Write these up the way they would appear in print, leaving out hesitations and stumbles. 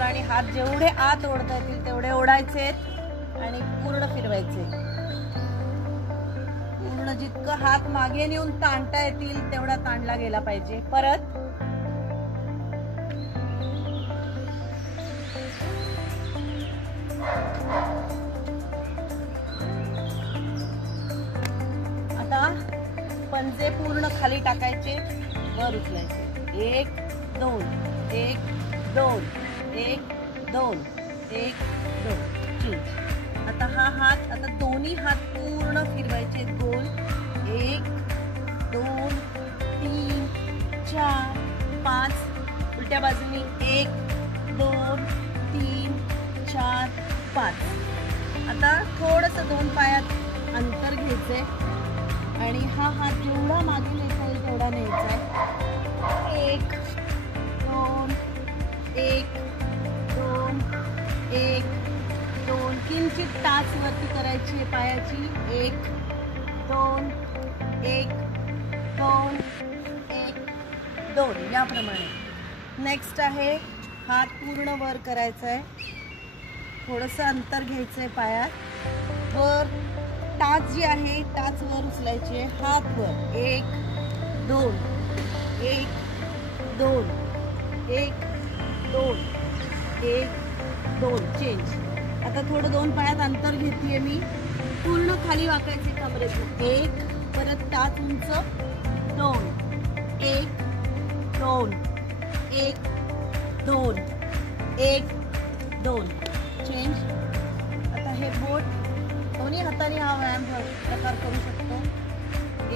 चला आणि हात जेवढे आत ओढता येतील तेवढे ओढायचे आणि पूर्ण फिरवायचे. पूर्ण जितकं हात मागे नेऊन ताणता येतील तेवढा ताणला गेला पाहिजे. परत आता पंजे पूर्ण खाली टाकायचे, वर उचलायचे. 1 2 1 2 1 2 1 2 चेंज. आता हा हात, आता दोन्ही हात पूर्ण फिरवायचे गोल. 1 2 3 4 5. उलट्या बाजूनी 1 2 3 4 5. आता थोडंसं 2 पायात अंतर घ्यायचंय आणि हा हात जेवढा मागे नेता येईल तेवढा न्यायचा आहे. 1 2 1 2 1 2. किंचित टाच वरती करायची आहे पायाची. 1 2 1 2 1 2 याप्रमाणे. नेक्स्ट आहे हात पूर्ण वर करायचा आहे. थोडंसं अंतर घ्यायचं आहे पायात. वर टाच जी आहे टाच वर उचलायची आहे. हात वर. 1 2 1 2 1 2 1 2 चेंज. आता थोडं 2 पायात अंतर घेतेय मी. पूर्ण खाली वाकायचे कमरेतून. 1 परत टाच उंच. 2 1 2 1 2 1 2 चेंज. आता हे बोट दोन्ही हाताने हा व्यायाम प्रकार करू शकतो.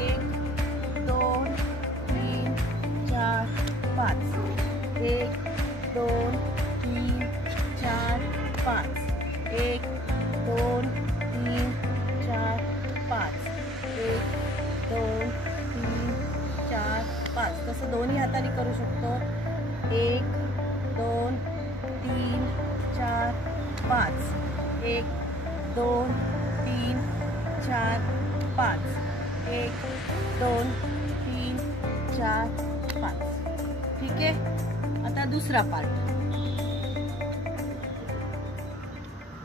1 2 3 4 5. 1 2 3 4 5. 1 2 3 4 5. 1 2 3 4 5. तसं दोन्ही हाताने करू शकतो. 1 2 3 4 5. 1 2 3 4 5. 1 2 3 4 5. ठीक आहे. आता दुसरा पार्ट.